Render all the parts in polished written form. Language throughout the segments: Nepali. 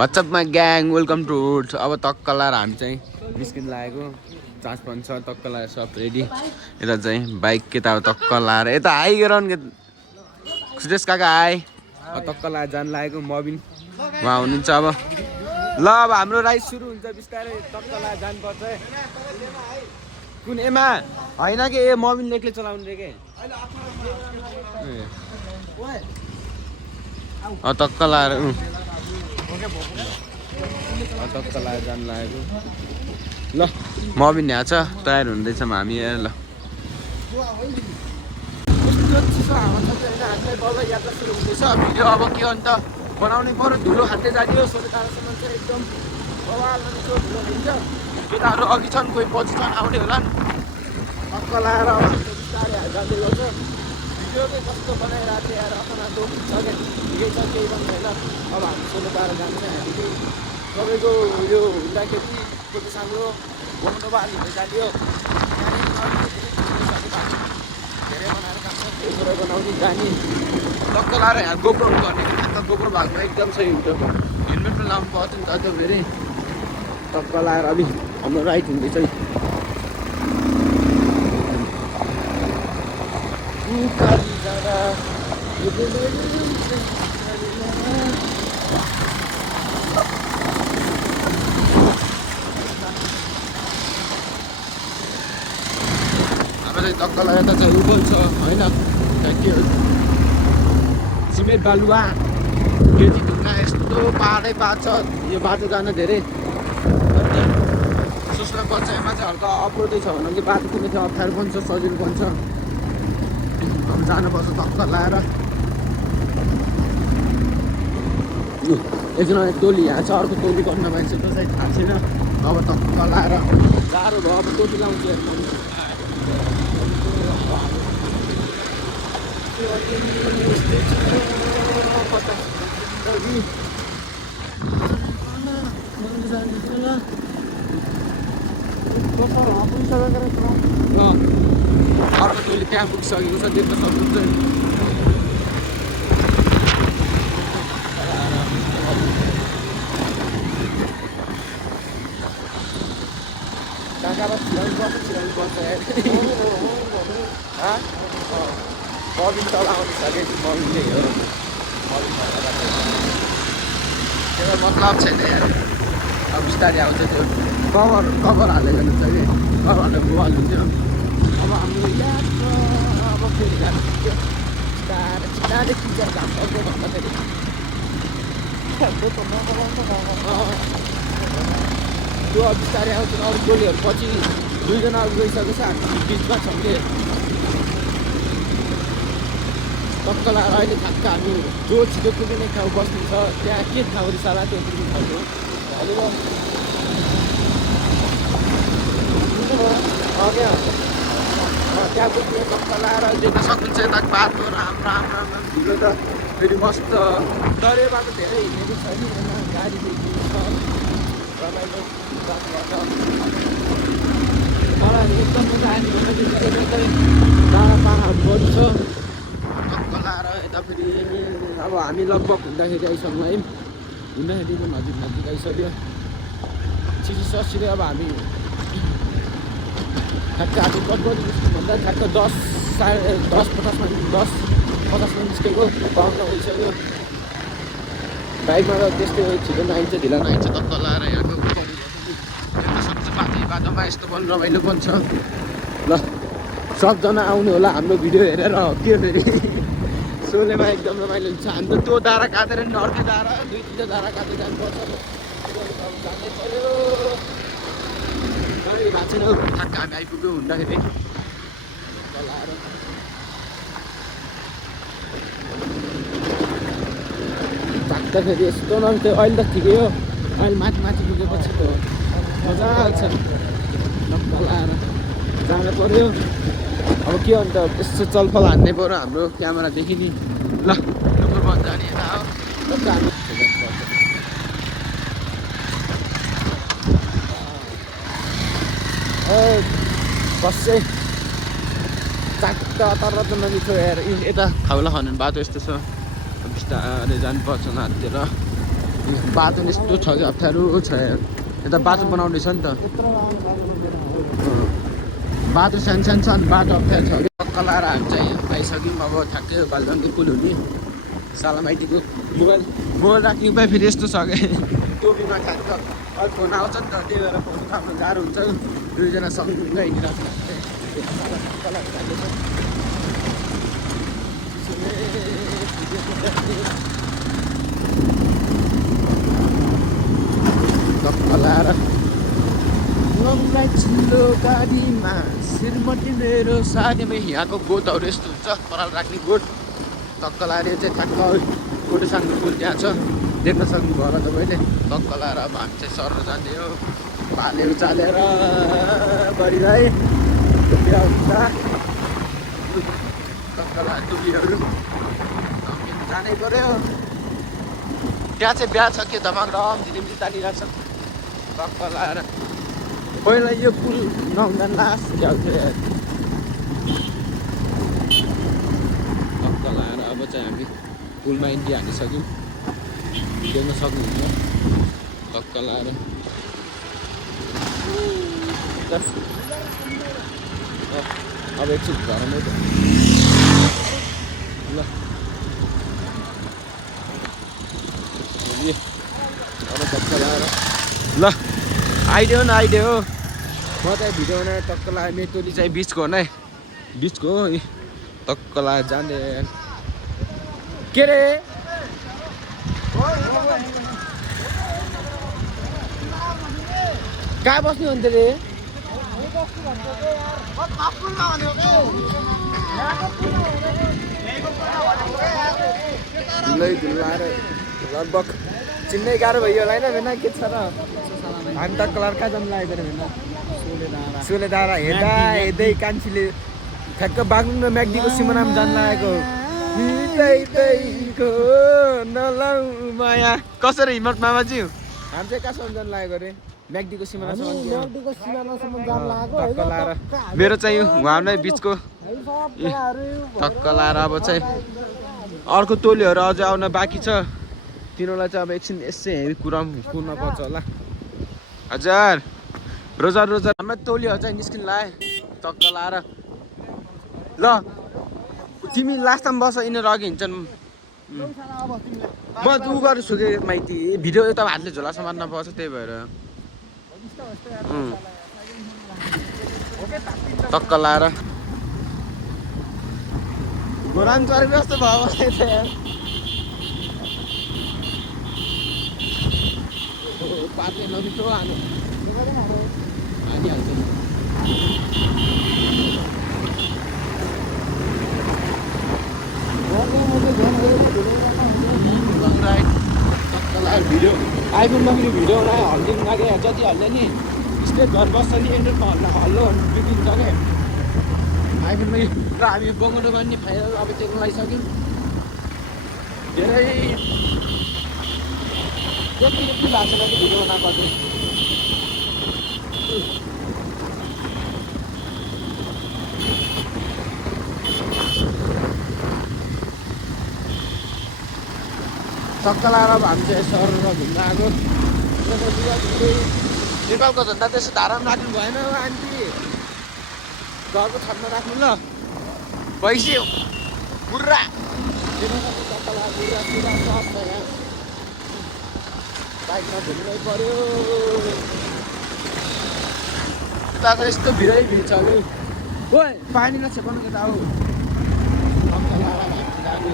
What's up my gang, welcome to Roots. अब टक्क लाएर हामी चाहिँ निस्किन लागेको चार्ज पनि छ टक्क लाएर सब रेडी यता चाहिँ बाइक के त टक्क लाएर यता हाई गराउन के सुरेश काका हाई टक्क लाएर जान लागेको मबिन उहाँ हुनुहुन्छ अब ल अब हाम्रो राइड सुरु हुन्छ बिस्तारै टक्क लाएर जानुपर्छ है कुन एमा हैन के ए मबिन लेखले चलाउनु रे के टक्क लाएर टक्क लाएर जानु लागेको ल मबिन यहाँ छ तयार हुँदैछौँ हामी ल भिडियो अब के अन्त बनाउनै पर्यो धुलो खाँदै जाने सोधेसम्म चाहिँ एकदम धुलो हुन्छ केटाहरू अघि छन् कोही पछि छन् आउने होला नि टक्क लाएर बिस्तारै जाँदै गर्छ भिडियो चाहिँ कस्तो बनाइरहेको थियो यार अपनाको ठिकै छ केही पनि छैन अब हामी सोधेर जान्छ हामी चाहिँ तपाईँको यो हुँदाखेरि कति साम्रो गोमनोबाल हुँदै जान्यो धेरै बनाएर काट्छ त्यो बनाउने जाने टक्क लाएर यहाँ गोप्रो गर्ने अन्त गोप्रो भागमा एकदम सही हुन्छ हेलमेट पनि लाउनु पर्छ नि त त्यो फेरि टक्क लाएर अलि हाम्रो राइड हुँदैछ हाम्रो चाहिँ टक्क लाएर यता चाहिँ उबल छ होइन के सिमेन्ट बालुवा केटी ढुङ्गा यस्तो पाहाडै पाहाड छ यो बाटो जान धेरै सोच्नुपर्छ यसमा चाहिँ हल्का अप्रोडै छ भने कि बाटो कुनै थियो अप्ठ्यारो पनि छ सजिलो पनि छ जानुपर्छ टक्क लाएर एकजना टोली यहाँ छ अर्को टोली गर्न मान्छे त्यो चाहिँ थाहा छैन अब टक्क लाएर गाह्रो भयो अब टोली लाउँछ अर्को टोली त्यहाँ पुगिसकेको छ देख्न सक्नुहुन्छ मबिन चलाउनु छ कि मबिनले हो त्यो मतलब छैन यार अब बिस्तारै आउँछ त्यो कभर हालेको छ कि कभर हालेको मोबाइल हुन्थ्यो अब हाम्रो अब फेरि बिस्तारै टिचर घाम पर्छ भन्दाखेरि त्यो अब बिस्तारै आउँछ अरू टोलीहरू पछि दुईजना गइसकेको छ हामी बिचमा छौँ कि टक्क लाएर अहिले ठ्याक्क हामी जो छिटो पुग्ने ठाउँ बस्नु छ त्यहाँ के ठाउँ रिसाला त्यो पुग्ने ठाउँ हो त्यहाँ पुग्ने टक्क लाएर देख्न सक्नुहुन्छ यता बाटो राम्रो ढिलो त फेरि मस्त डरे बाटो धेरै हिँडेको छ नि गाडी देखिएको छ रमाइलो बाटोबाट मलाई एकदम डाँडा पाहाडहरू छ टक्क लाएर यता फेरि अब हामी लगभग हुँदाखेरि आइसक्नु है हुँदाखेरि पनि नजिक आइसक्यो छिटो अब हामी ठ्याक्क हामी कति भन्दा ठ्याक्क 10:50मा निस्केको पाउन गइसक्यो बाइकमा त त्यस्तै छिटो नआइन्छ ढिलो नआइन्छ टक्क लाएर यहाँको बाटोमा यस्तो पनि रमाइलो पनि छ ल सबजना आउने होला हाम्रो भिडियो हेरेर के फेरि सोलेमा एकदम रमाइलो हुन्छ हामी त त्यो दारा काटेर नि अर्कै दारा 2-3 दारा काटेर जानुपर्छ भएको छैन ठ्याक्क हामी आइपुग्यो हुँदाखेरि ठ्याक्क फेरि यस्तो नहुन्थ्यो अहिले त ठिकै हो अहिले माथि पुगेपछि त मजा आउँछ टक्क लाएर जानु पर्यो अब के अन्त यस्तो चलफल हान्नै पर्यो हाम्रो क्यामेरादेखि नि ल जाने यता हो बस चाहिँ चाक्क तर त नमिठो यता खाउला खानु बाटो यस्तो छ बिस्तारै जानुपर्छ नातिर ल बाटो यस्तो छ कि अप्ठ्यारो छ यता बाटो बनाउँदैछ नि त बाटो सानो सानो छ अनि बाटो अप्ठ्यारो छ टक्क लाएर हामी चाहिँ आइसक्यौँ अब ठ्याक्कै बालजन्ती पुल हुने सालामाइटीको मोबाइल राख्ने उपाय फेरि यस्तो छ कि टोपीमा ठ्याक्क अहिले फोन आउँछ नि त त्यही भएर फोन उठाउनु गाह्रो हुन्छ दुईजना सँगै हिँडिरहेको टक्क लाएर लम्बाइ चिल्लो गाडीमा श्रीमती मेरो साथीमा यहाँको गोठहरू यस्तो हुन्छ पराल राख्ने गोठ टक्क लाएर चाहिँ ठ्याक्क गोठसाङ्गो पुल त्यहाँ छ देख्न सक्नुभयो होला तपाईँले टक्क लाएर अब हामी चाहिँ सर्न जाने हो पालेहरू चालेर गरिरहे बिहा हुन्छ टक्क लाएर टुपीहरू जानै पऱ्यो त्यहाँ चाहिँ बिहा छ के धमाक रम झिलिमिली तानिरहेको छ टक्क लाएर पहिला यो पुल नहुँदा लास्ट झ्याउँथ्यो टक्क लाएर अब चाहिँ हामी पुलमा इन्ट्री हालिसक्यौँ देख्न सक्नुहुन्छ टक्क लाएर अब एकछिन घरमै ल अब टक्क लाएर ल आइदियो न आइदियो म चाहिँ भिडियो बनाएर टक्क लाएर मेटोली चाहिँ बिचको हो नै बिचको हो टक्क लाएर जाने के रे कहाँ बस्नु हुन्थ्यो रे धुलाएर लगभग चिन्नै गाह्रो भयो होला होइन भेना के छ र हामी टक्क लाएर कहाँ जानु लागेको रे भेना सोले डाँडा हेर्दा हेर्दै कान्छीले ठ्याक्क बाग्लुङ र म्याग्दीको सिमानामा जानु लागेको नलाउ माया कसरी हिम्मत मामाजी हामी चाहिँ कहाँसम्म जानु लागेको रे म्याग्दीको सिमानासम्म टक्क लाएर मेरो चाहिँ उहाँमै बिचको टक्क लाएर अब चाहिँ अर्को टोलीहरू अझै आउन बाँकी छ तिनीहरूलाई चाहिँ अब एकछिन यसै हेरी कुरा कुर्न पर्छ होला हजुर रोजार रोजार हाम्रो टोलीहरू चाहिँ निस्किन लाए टक्क लाएर ल तिमी लास्ट टाइम बस यिनीहरू अघि हिँड्छन् म उ गर्छु कि माइती भिडियो त हातले झोला समात्न पर्छ त्यही भएर टक्क लाएर घोरान चरेको जस्तो भयो पार्टी नमिठो हालिहाल्छ भिडियो आइफोनमा फेरि भिडियो बनायो हल्दिनु लाग्यो जति हल्यो नि स्टेट घर बस्छ नि एन्ड्रोइडमा हल्लो बिग्रिन्छ क्या आइफोनमा र हामी बगाउनु पनि फाइनल अब चेक लगाइसक्यौँ धेरै यति यति भएको छ भिडियो बनाएको टक्क लाएर अब हामी चाहिँ सर घुम्न आएको नेपालको झन्डा त्यसो धारामा राख्नु भएन आन्टी घरको छतमा राख्नु ल भैँसी बुर्रा टक्क लगाएर बुर्रा सब छ यहाँ बाइकमा घुम्नै पर्यो उता त यस्तो भिडै भिड छ नि ओ पानी नछेपाउनु के त आऊ टक्क लाएर जानु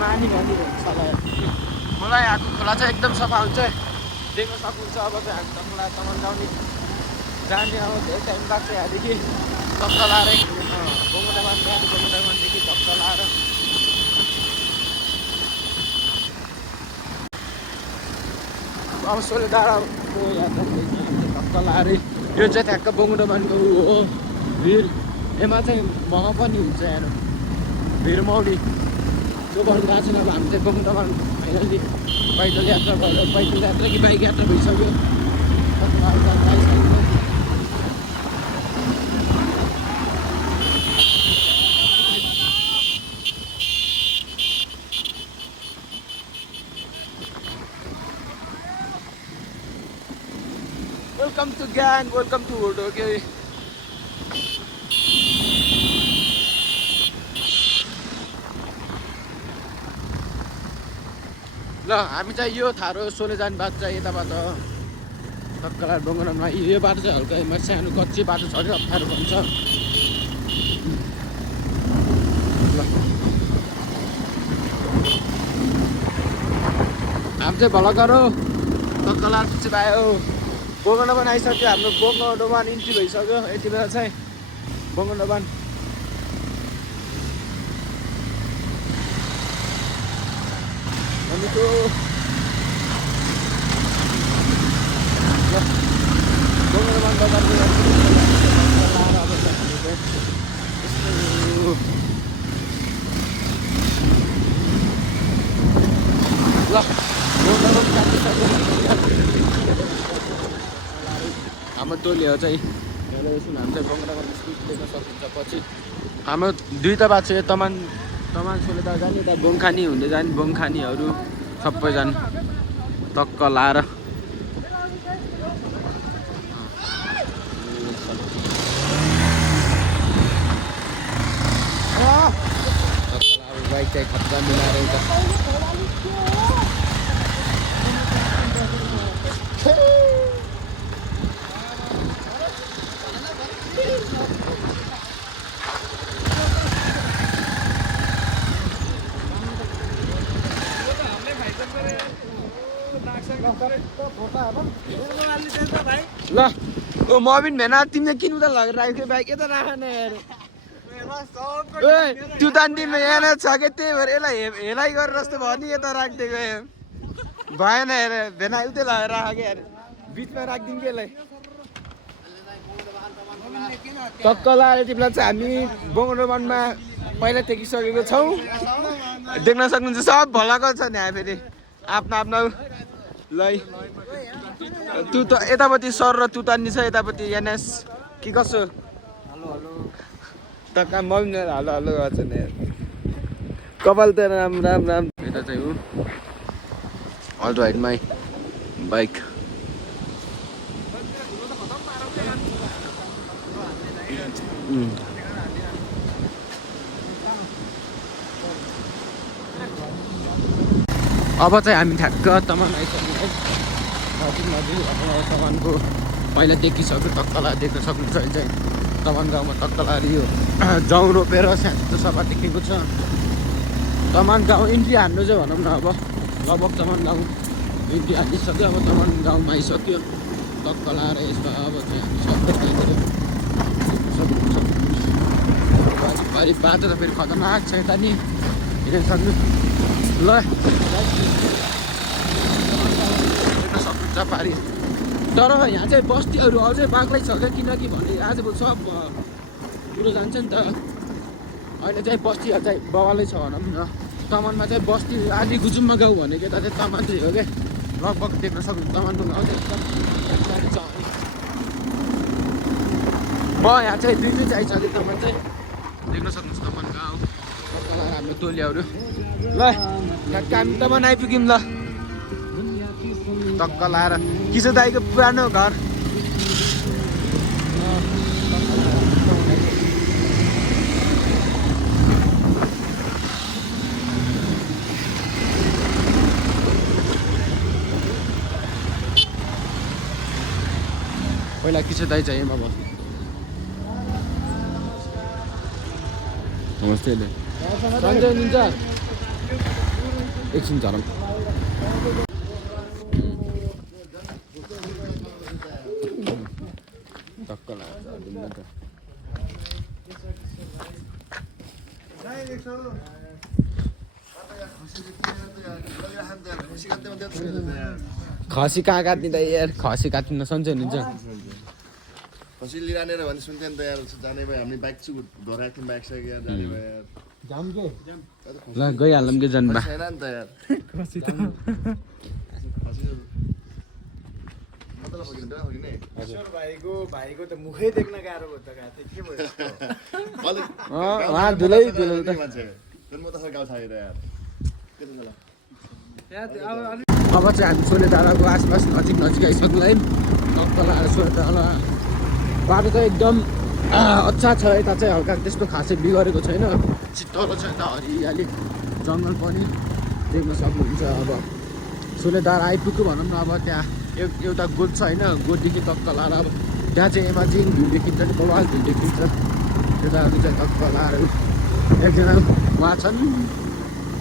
मानी मलाई यहाँको खोला चाहिँ एकदम सफा हुन्छ देख्न सक्नुहुन्छ अब चाहिँ हामी टक्कलाई तमन्जाउने जाने अब धेरै टाइम लाग्छ यहाँदेखि टक्क लाएर गोमुटाबानदेखि टक्क लाएर अब सोले डाँडाको यात्रा टक्क लाएर यो चाहिँ ठ्याक्क गोमुटाबानको हो भिर यसमा चाहिँ मह पनि हुन्छ यहाँ भिर मौरी जो गर्नु गएको छैन अब हामी चाहिँ गोमुटाबान फाइनली पैदल यात्रा भएर पैदल यात्रा कि बाइक यात्रा भइसक्यो वेलकम टु ज्ञान वेलकम टु होटोके ल हामी चाहिँ यो थारो सोलेजान बाटो चाहिँ यताबाट तक्कलार बङ्गलामा यो बाटो चाहिँ हल्का सानो कच्ची बाटो छ अरे अप्ठ्यारो भन्छ हामी चाहिँ भलकरो तक्कलार चाहिँ भयो बङ्गलाबान आइसक्यो हाम्रो बङ्गलाबान इन्ट्री भइसक्यो यति बेला चाहिँ बङ्गलाबान भनेको बङ्गलाबान बजारको ल हाम्रो टोलीहरू चाहिँ हामी चाहिँ बङ्गलाबान स्कुल देख्न सकिन्छ पछि हाम्रो दुईवटा बाटो छ तमान सोलेदार जाने यता बोङखानी हुँदै जाने बोङखानीहरू सबैजना टक्क लाएर बाइक चाहिँ खतरा मिलाएर ल ओ मबिन भेना तिमीले किन उता लगेर राखेको थियो बाइक यता राख न यार त्यो त तिमीले यहाँ छ कि त्यही भएर यसलाई हेलाइ गरेर जस्तो भयो नि यता राखिदिएको भएन हेर भेना उतै लगेर राख कि यार बिचमा राखिदिउँ कि यसलाई टक्क लाएर तिमीलाई चाहिँ हामी बङ्गलाबानमा पहिला टेकिसकेको छौँ देख्न सक्नुहुन्छ सब भलाको छ नि हामी फेरि आफ्नो आफ्नो लै तु त यतापट्टि सर र तुतानी छ यतापट्टि एनएस के कसो त काम मम्मी हलो हलो गर्छ नि कपाल त राम राम राम यता चाहिँ हो अल राइट माई बाइक अब चाहिँ हामी ठ्याक्क तमान आइसक्यौँ है नजिक अब तमानको पहिला देखिसक्यो टक्कला देख्न सक्नुहुन्छ अहिले चाहिँ तमान गाउँमा टक्कला यो जौँ रोपेर सानो सफा देखेको छ तमान गाउँ इन्ट्री हान्नु चाहिँ भनौँ न अब लगभग तमान गाउँ इन्ट्री हानिसक्यो अब तमान गाउँमा आइसक्यो टक्कला र यसमा अब चाहिँ हामी सबै पारि बाटो त फेरि खतरनाक छ यता नि हेर्न सक्नु ल सक्नुहुन्छ पारि तर यहाँ चाहिँ बस्तीहरू अझै बाक्लै छ क्या किनकि भने आजभोलि सब कुरो जान्छ नि त अहिले चाहिँ बस्तीहरू चाहिँ बवालै छ भनौँ न तमानमा चाहिँ बस्ती आधी गुजुममा गाउँ भनेको यता चाहिँ तमान चाहिँ हो क्या लगभग देख्न सक्नुहुन्छ तमानको गाउँ चाहिँ एकदम छ म यहाँ चाहिँ दुई चाहिँ आइसक्यो तमान चाहिँ देख्न सक्नुहुन्छ तमान गाउँ हाम्रो टोलीहरू ल ठ्याक्क हामी तमान आइपुग्यौँ ल टक्क लाएर किशोर दाईको पुरानो घर पहिला किशोर दाई चाहिँ अब नमस्ते सन्जय हुन्छ एकछिन झरम टक्क लाग्छ खसी कहाँ काट्ने त यार खसी काट्नु सन्चै हुन्छ खसी लिएर भने सुन्थ्यो नि त यार जाने भयो हामी बाइक चाहिँ धराएको थियौँ बाइक सकेर जाने भयो यार ल गइहालौँ कि जन्मा छैन नि त यार खसी त भाइको त मुखै देख्न गाह्रो भयो त के भयो उहाँ धुलै धुलै मान्छे म त गाउँ छ यार के छ अब चाहिँ हामी सोलेधाराको आसपास नजिक आइसक्नु है तक्कला सोलेधारा बाटो चाहिँ एकदम अच्छा छ यता चाहिँ हल्का त्यस्तो खासै बिगरेको छैन चित्तलो छ यता हरियाली जङ्गल पनि देख्न सक्नुहुन्छ अब सोलेधारा आइपुग्यो भनौँ न अब त्यहाँ एउटा गोठ छ होइन गोठदेखि तक्कला अब त्यहाँ चाहिँ एमाजिङ भ्यू देखिन्छ नि बवाल भ्यू देखिन्छ त्यताहरू चाहिँ तक्कलाहरू एकजना उहाँ छन्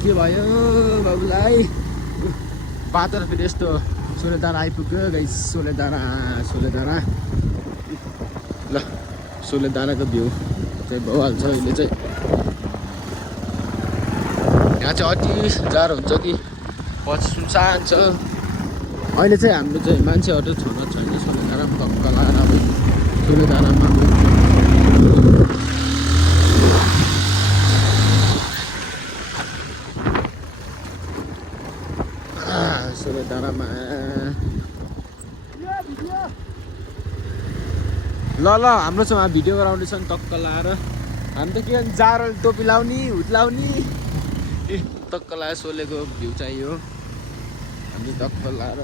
के भयो बाबुलाई पातर फेरि यस्तो सोलेधारा आइपुग्यो गाइस सोलेधारा ल सोलेधाराको भ्यू चाहिँ बवाल छ अहिले चाहिँ यहाँ चाहिँ अति जाडो हुन्छ कि पछि सुनसान छ अहिले चाहिँ हाम्रो चाहिँ मान्छेहरू छन छैन सोलेधारामा तक्कला अब सोलेधारामा सोलेधारामा ल हाम्रो चाहिँ उहाँ भिडियो गराउँदैछ नि तक्कला आएर हामी त के भन्छ जाडो टोपी लाउने हुट लाउने तक्कला सोलेको भ्यू चाहियो हामी तक्कला आएर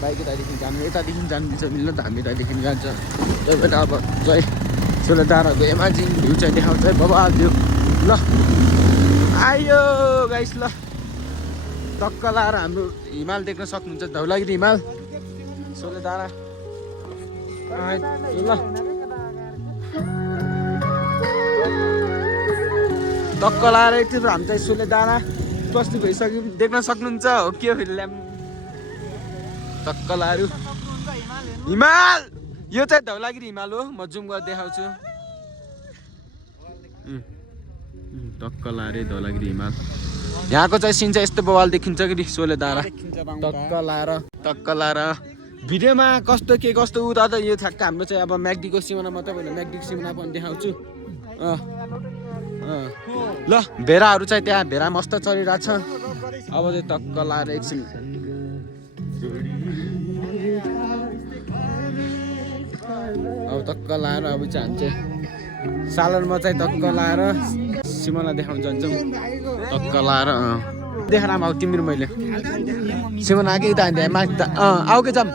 बाइक यतादेखि जानु यतादेखि जानु दिन्छ मिल्नु त हामी यतादेखि जान्छ त्यही भएर अब चाहिँ सोलेधाराको एमाजिङ भ्यू चाहिँ देखाउँछ है बबाल भ्यू ल आयो गाइस ल तक्कला आएर हाम्रो हिमाल देख्न सक्नुहुन्छ धौलागिरी हिमाल सोलेधारा ल तक्कला आएर यति हाम्रो चाहिँ सोलेधारा कस्तो भइसक्यो देख्न सक्नुहुन्छ हो के ल्याम तक्कलाहरू हिमाल यो चाहिँ धौलागिरी हिमाल हो म जुम गरेर देखाउँछु तक्कला अरे धौलागिरी हिमाल यहाँको चाहिँ सिन चाहिँ यस्तो बवाल देखिन्छ कि सोलेधारा तक्कला र भिडियोमा कस्तो के कस्तो उता त यो ठ्याक्क हाम्रो चाहिँ अब म्याग्दीको सिमाना मात्रै होइन म्याग्दीको सिमाना पनि देखाउँछु ल भेडाहरू चाहिँ त्यहाँ भेडा मस्त चलिरहेको छ अब चाहिँ तक्कला र एकछिन अब तक्कला आएर अब चाहिँ हामी चाहिँ सालनमा चाहिँ तक्कला आएर सिमाना देखाउन जान्छौँ तक्कला आएर देखाएर आऊ तिम्रो मैले सिमाना आएकै त आऊ के जाम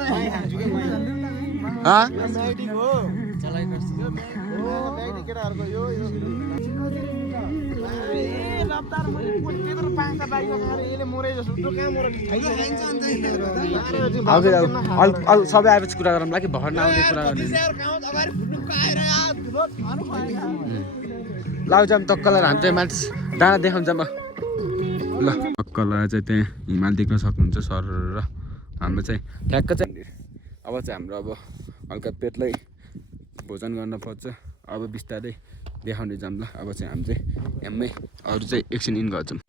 सबै आएपछि कुरा गरौँ कि भर्न आउने कुरा गर्ने लाउ जाम तक्कला हामी चाहिँ मान्छे डाँडा देखाउन जाम ल तक्कला चाहिँ त्यहाँ हिमाल देख्न सक्नुहुन्छ सर र हाम्रो चाहिँ ठ्याक्क चाहिँ अब चाहिँ हाम्रो अब हल्का पेटलाई भोजन गर्न पर्छ अब बिस्तारै देखाउने जाम ल अब चाहिँ हामी चाहिँ यहाँमै अरू चाहिँ एकछिन इन गर्छौँ